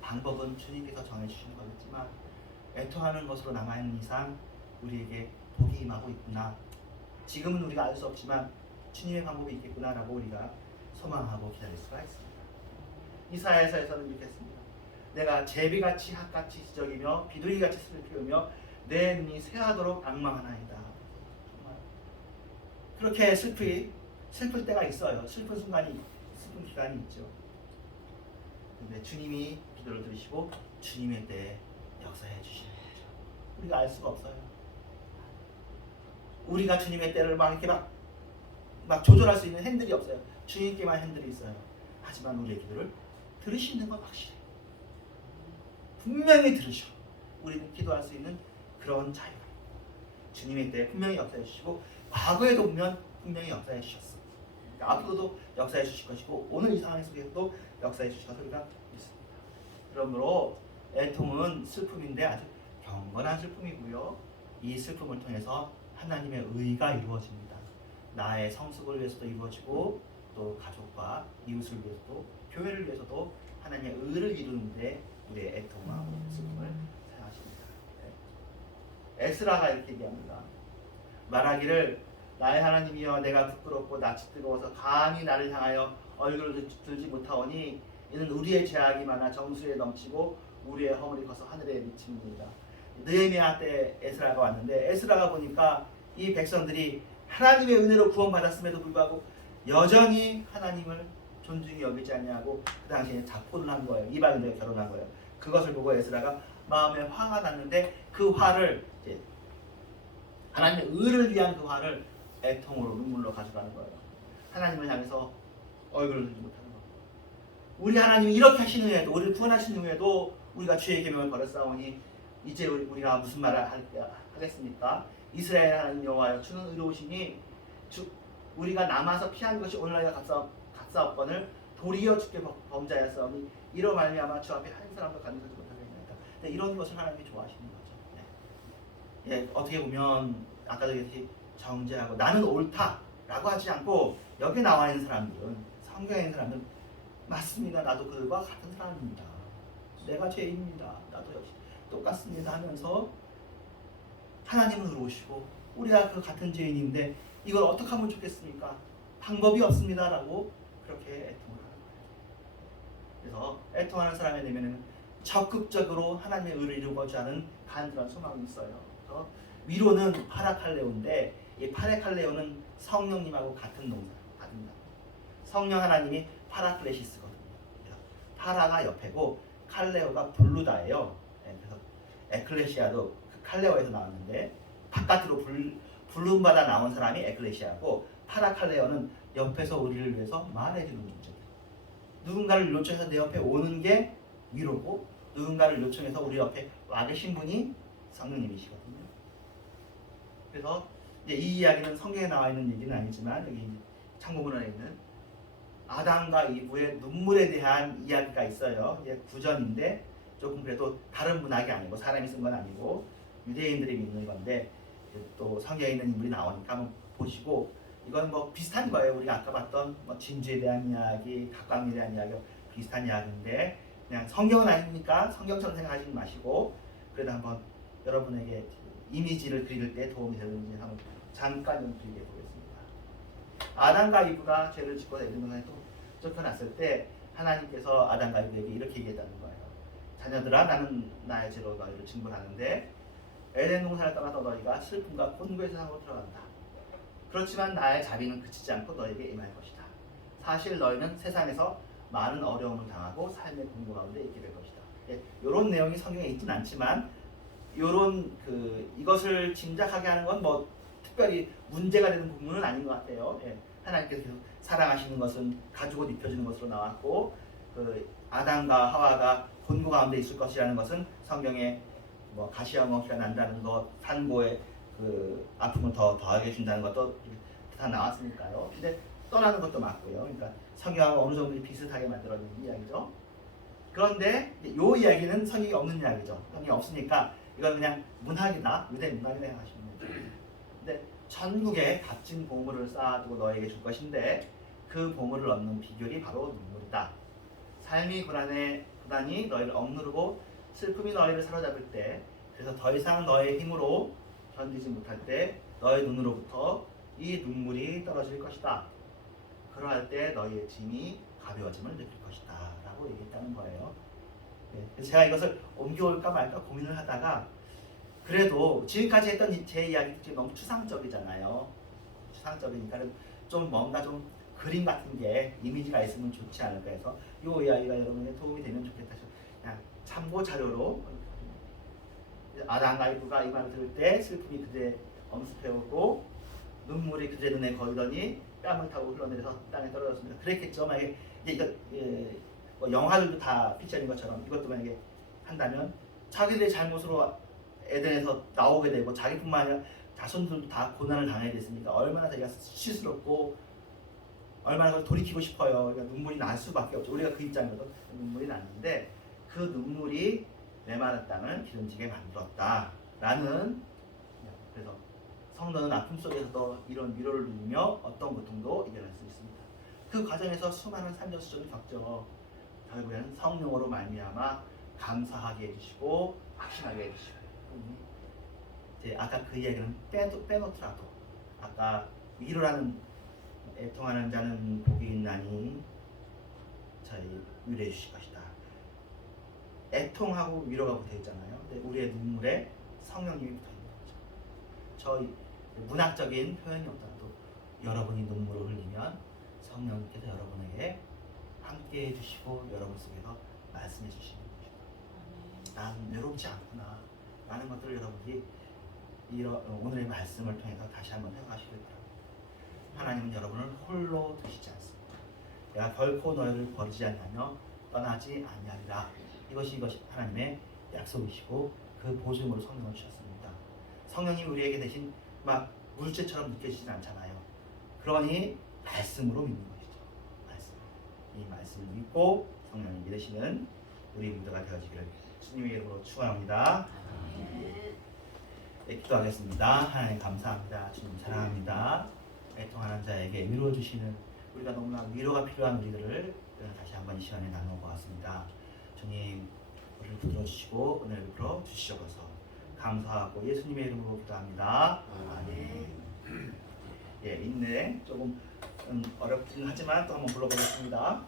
방법은 주님께서 정해주시는 거겠지만 애통하는 것으로 남아있는 이상 우리에게 복이 임하고 있구나. 지금은 우리가 알 수 없지만 주님의 방법이 있겠구나라고 우리가 소망하고 기다릴 수가 있습니다. 이사야서에서는 이렇게 했습니다. 내가 제비같이 핫같이 지적이며 비둘기같이 슬피우며 내 눈이 새하도록 악망하나이다. 정말 그렇게 슬플 때가 있어요. 슬픈 기간이 있죠. 근데 주님이 기도를 들으시고 주님의 때에 역사해 주시는 거죠. 우리가 알 수가 없어요. 우리가 주님의 때를 막 이렇게 막 조절할 수 있는 핸들이 없어요. 주님께만 핸들이 있어요. 하지만 우리의 기도를 들으시는 건 확실해요. 분명히 들으셔. 우리는 기도할 수 있는 그런 자유가 주님의 때에 분명히 역사해 주시고 과거에도 보면 분명히 역사해 주셨어. 그러니까 앞으로도 역사해 주실 것이고 오늘 이 상황 속에서도 역사해 주실 소리가 있습니다. 그러므로 애통은 슬픔인데 아주 경건한 슬픔이고요. 이 슬픔을 통해서 하나님의 의가 이루어집니다. 나의 성숙을 위해서도 이루어지고 또 가족과 이웃을 위해서도 교회를 위해서도 하나님의 의를 이루는데 우리의 애통과 슬픔을 사용하십니다. 네. 에스라가 이렇게 얘기합니다. 말하기를 나의 하나님이여 내가 부끄럽고 낯이 뜨거워서 감히 나를 향하여 얼굴을 들지 못하오니 이는 우리의 죄악이 많아 정수에 넘치고 우리의 허물이 커서 하늘에 미칩니다. 느헤미야 때 에스라가 왔는데 에스라가 보니까 이 백성들이 하나님의 은혜로 구원받았음에도 불구하고 여전히 하나님을 존중히 여기지 않냐고 그 당시에 자포를 한 거예요. 이방인들과 결혼한 거예요. 그것을 보고 에스라가 마음에 화가 났는데 그 화를 이제 하나님의 의를 위한 그 화를 애통으로 눈물로 가져가는 거예요. 하나님을 향해서 얼굴을 들지 못하는 거예요. 우리 하나님이 이렇게 하신 후에도 우리를 구원하신 후에도 우리가 주의 계명을 버렸사오니 이제 우리가 무슨 말을 하겠습니까? 이스라엘 하나님 여호와여 주는 의로우시니 우리가 남아서 피한 것이 오늘날과 값싸옵건을 도리어 주께 범죄하였사오니 이로 말미암아 주 앞에 한 사람도 간섭하지 못하겠나이다. 이런 것을 하나님이 좋아하시는 거죠. 네. 예, 어떻게 보면 아까도 얘기했듯이 정죄하고 나는 옳다라고 하지 않고 여기 나와 있는 사람들은 성경에 있는 사람들은 맞습니다. 나도 그들과 같은 사람입니다. 내가 죄인입니다. 나도 역시 똑같습니다 하면서 하나님은 의로우시고 우리가 그 같은 죄인인데 이걸 어떻게 하면 좋겠습니까? 방법이 없습니다라고 그렇게 애통을 하는 거예요. 그래서 애통하는 사람의 내면에는 적극적으로 하나님의 의를 이루고자 하는 간절한 소망이 있어요. 그래서 위로는 파라칼레오인데 이 파라칼레오는 성령님하고 같은 동사입니다. 성령 하나님이 파라클레시스거든요. 파라가 옆에고 칼레오가 블루다예요. 그래서 에클레시아도 그 칼레오에서 나왔는데 바깥으로 부름받아 나온 사람이 에클레시아고 파라칼레오는 옆에서 우리를 위해서 말해주는 존재예요. 누군가를 요청해서 내 옆에 오는 게 위로고 누군가를 요청해서 우리 옆에 와 계신 분이 성령님이시거든요. 그래서 이제 이 이야기는 성경에 나와 있는 얘기는 아니지만 여기 참고문헌에 있는 아담과 이브의 눈물에 대한 이야기가 있어요. 이게 구전인데 조금 그래도 다른 문학이 아니고 사람이 쓴 건 아니고 유대인들이 믿는 건데 또 성경에 있는 인물이 나오니까 한번 보시고 이건 뭐 비슷한 거예요. 우리가 아까 봤던 뭐 진주에 대한 이야기, 각광에 대한 이야기 비슷한 이야기인데 그냥 성경은 아니니까 성경처럼 생각하지 마시고 그래도 한번 여러분에게 이미지를 그릴 때 도움이 되는지 한번 잠깐 연출해 보겠습니다. 아담과 이브가 죄를 짓고 에덴 동산에 또 쫓겨났을 때 하나님께서 아담과 이브에게 이렇게 얘기했다는 거예요. 자녀들아 나는 나의 죄로 너희를 징벌하는데 에덴 동산을 떠나서 너희가 슬픔과 곤고의 세상으로 들어간다. 그렇지만 나의 자비는 그치지 않고 너에게 임할 것이다. 사실 너희는 세상에서 많은 어려움을 당하고 삶의 공고 가운데 있게 될 것이다. 이런 내용이 성경에 있진 않지만 이런 이것을 짐작하게 하는 건 뭐 특별히 문제가 되는 부분은 아닌 것 같아요. 하나님께서 사랑하시는 것은 가죽 옷 입혀주는 것으로 나왔고 아담과 하와가 곤고 가운데 있을 것이라는 것은 성경에 뭐 가시화목이가 난다는 것, 산고에 아픔을 더 더하게 해준다는 것도 다 나왔으니까요. 근데 떠나는 것도 맞고요. 그러니까 성경하고 어느 정도 비슷하게 만들어진 이야기죠. 그런데 이 이야기는 성경이 없는 이야기죠. 성경이 없으니까 이건 그냥 문학이다, 유대 문학이다 생각하시면 됩니다. 근데 천국에 값진 보물을 쌓아두고 너에게 줄 것인데 그 보물을 얻는 비결이 바로 눈물이다. 삶이 고난이 너희를 억누르고 슬픔이 너희를 사로잡을 때, 그래서 더 이상 너의 힘으로 견디지 못할 때 너의 눈으로부터 이 눈물이 떨어질 것이다. 그러할 때 너희의 짐이 가벼워짐을 느낄 것이다 라고 얘기했다는 거예요. 네, 제가 이것을 옮겨올까 말까 고민을 하다가 그래도 지금까지 했던 제 이야기도 너무 추상적이잖아요. 추상적이니까 좀 뭔가 좀 그림 같은 게 이미지가 있으면 좋지 않을까 해서 이 이야기가 여러분에게 도움이 되면 좋겠다. 그냥 참고 자료로 아담과 이브가 이 말을 들을 때 슬픔이 그들의 엄습해 오고 눈물이 그들의 눈에 거리더니 뺨을 타고 흘러내려서 땅에 떨어졌습니다. 그랬겠죠. 만약에 이거 뭐 영화들도 다 픽처인 것처럼 이것도 만약에 한다면 자기들의 잘못으로 에덴에서 나오게 되고 자기뿐만 아니라 자손들도 다 고난을 당해야 됐으니까 얼마나 자기가 수치스럽고 얼마나 돌이키고 싶어요. 그러니까 눈물이 날 수밖에 없죠. 우리가 그 입장이거든. 눈물이 났는데 그 눈물이 메마른 땅을 기름지게 만들었다라는. 그래서 성도는 아픔 속에서도 이런 위로를 누리며 어떤 고통도 이겨낼 수 있습니다. 그 과정에서 수많은 산전수전을 겪죠. 결국에는 성령으로 말미암아 감사하게 해주시고 확신하게 해주시고. 이제 아까 그 이야기는 빼놓더라도 아까 위로라는 애통하는 자는 복이 있나니 저희 위로해 주실 것이다. 애통하고 위로가 붙어 있잖아요. 근데 우리의 눈물에 성령님이 붙어 있는 거죠. 저희 문학적인 표현이 없더라도 여러분이 눈물을 흘리면 성령님께서 여러분에게 함께 해주시고 여러분 속에서 말씀해 주시는 것이다. 난 외롭지 않구나 라는 것들을 여러분이 오늘의 말씀을 통해서 다시 한번 생각하시길 바랍니다. 하나님은 여러분을 홀로 두시지 않습니다. 내가 결코 너희를 버리지 아니하며 떠나지 아니하리라. 이것이 하나님의 약속이시고 그 보증으로 성령을 주셨습니다. 성령이 우리에게 대신 막 물체처럼 느껴지진 않잖아요. 그러니 말씀으로 믿는 것이죠. 말씀. 이 말씀을 믿고 성령을 믿으시는 우리 모두가 되어지기를 주님의 이름으로 축원합니다. 네, 기도하겠습니다. 하나님 감사합니다. 주님 사랑합니다. 애통하는 자에게 위로 주시는 우리가 너무나 위로가 필요한 우리들을 다시 한번 이 시간에 나눠보았습니다. 주님 우리를 붙들어주시고 은혜를 베풀어 주시옵소서. 감사하고 예수님의 이름으로 기도합니다. 아멘. 예, 인내 조금 어렵긴 하지만 또 한번 불러보겠습니다.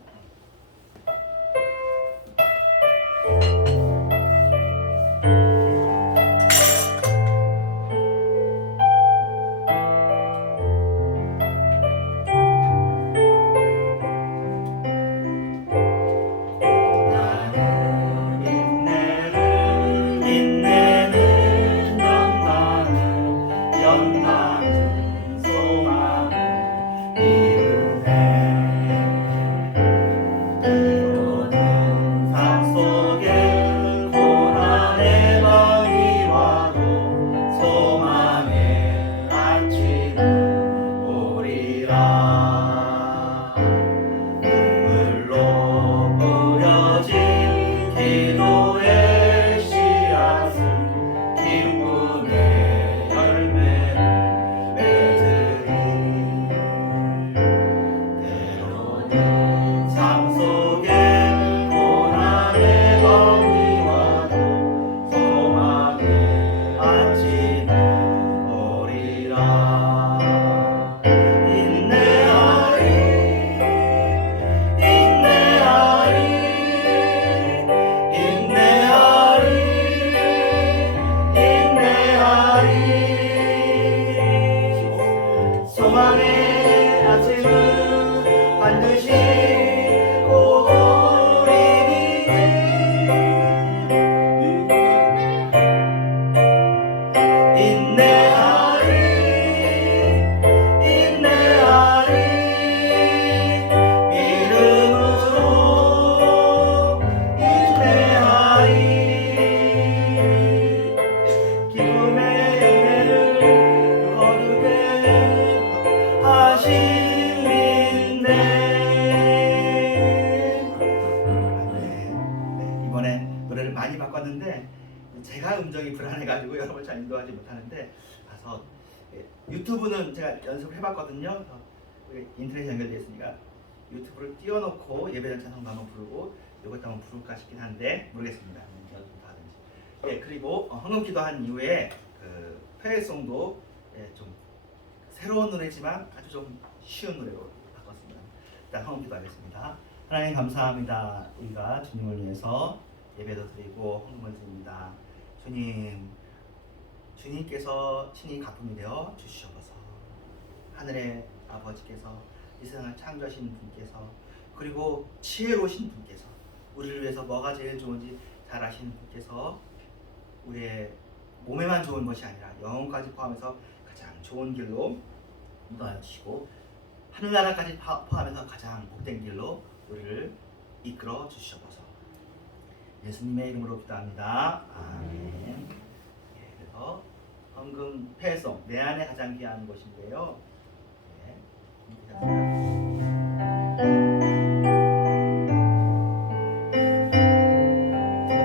제가 음정이 불안해가지고 여러분을 잘 인도하지 못하는데 가서 유튜브는 제가 연습을 해봤거든요. 우리 인터넷 연결되어 있으니까 유튜브를 띄워놓고 예배전 찬송도 한번 부르고 이것도 한번 부를까 싶긴 한데 모르겠습니다. 연습 다 하든지. 예, 그리고 헌금기도한 이후에 그 페레송도 좀 새로운 노래지만 아주 좀 쉬운 노래로 바꿨습니다. 일단 헌금기도하겠습니다. 하나님 감사합니다. 우리가 주님을 위해서 예배도 드리고 헌금을 드립니다. 주님께서 신이 가품이 되어 주시옵소서. 하늘의 아버지께서 이 세상을 창조하신 분께서 그리고 지혜로우신 분께서 우리를 위해서 뭐가 제일 좋은지 잘 아시는 분께서 우리의 몸에만 좋은 것이 아니라 영혼까지 포함해서 가장 좋은 길로 인도하여 주시고 하늘나라까지 포함해서 가장 복된 길로 우리를 이끌어 주시옵소서. 예수님의 이름으로 기도합니다. 아멘. 그래서 헌금 폐송 내 안에 가장 귀한 것인데요. 한번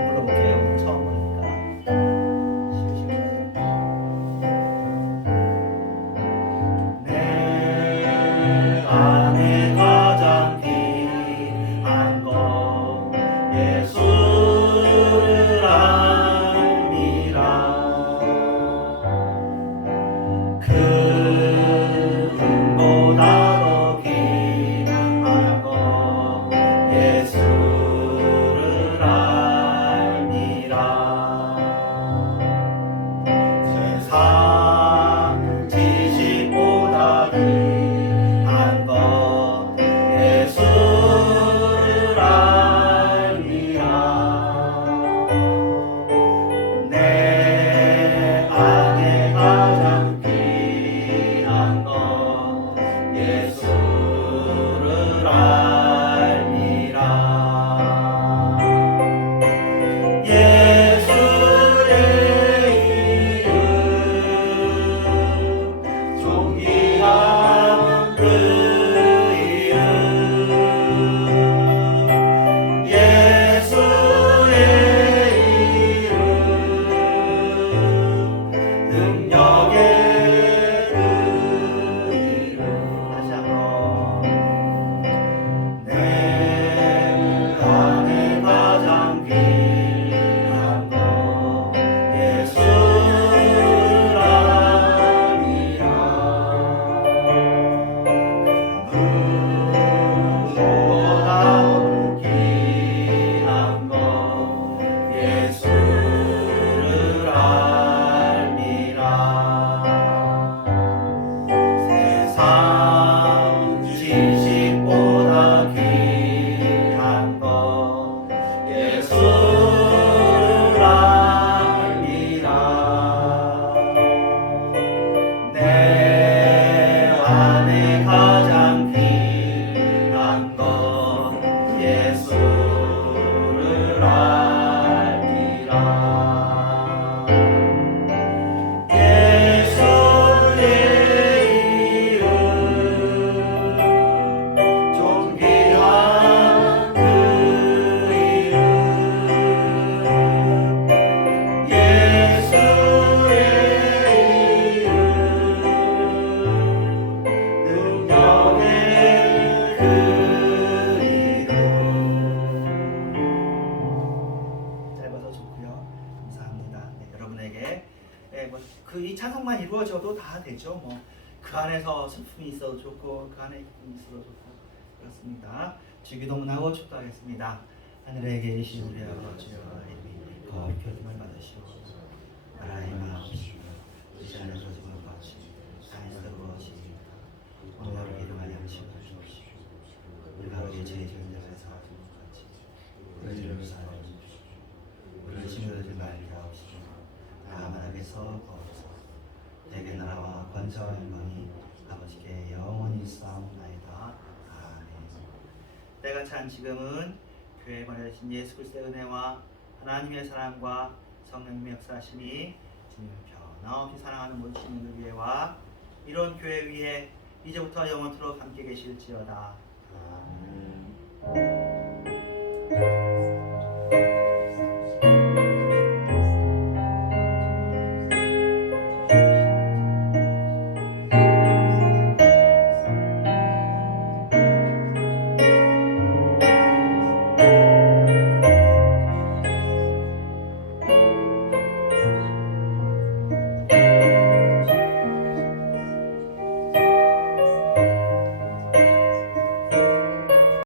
불러볼게요. 처음 보니까 쉬우실 거예요. 내 안에 가장 귀한 것 예수를 알미라. 금보다 더 귀한 것 예수를 알미라. 세상 지식보다 귀한 것 예수를 알미라. 내 안에 가장 귀한 것 예수를 알미라. 예수의 이름 존귀한 그 이름 예수의 이름 능력의 그 이름 다시 한번 내 안에 가장 귀한 것 예수를 알미라. 금보다 귀한 것 예수를 알미라. 세상 지식보다 귀한 것 예수를 알미라. 내 안에 가장 귀한 것 예수를 알미라. 예수의 이름 존귀한 그 이름 예수의 이름 능력의 그 이름. 짧아서 좋고요. 감사합니다. 네, 여러분에게 그 이 찬송만 이루어져도 다 되죠. 뭐 그 안에서 슬픔이 있어도 좋고 그 안에 기쁨이 있어도 좋고 그렇습니다. 주기도문하고 축도하겠습니다. 하늘에 계신 우리 아버지여 이름이 거룩히 여김을 받으시옵소서. 나라의 마음이시여 우리 자녀 소집을 받으시 땅에서 그루어지이다. 오늘 하루 일용할 양식을 주옵시오. 우리가 우리의 죄 지은 자를 사하지 같이 우리 죄를 사하여 주십시오. 우리를 징벌하지 말게 하옵시고 다만 악에서 구하옵소서. 내게 나라와 권세와 영광이 아버지께 영원히 있사옵나이다. 아멘. 때가 찬 지금은 교회에 보내주신 예수 그리스도의 은혜와 하나님의 사랑과 성령님의 역사하심이 주님을 변함없이 사랑하는 모든 시민들 위해와 이런 교회 위에 이제부터 영원토록 함께 계실지어다. 아멘.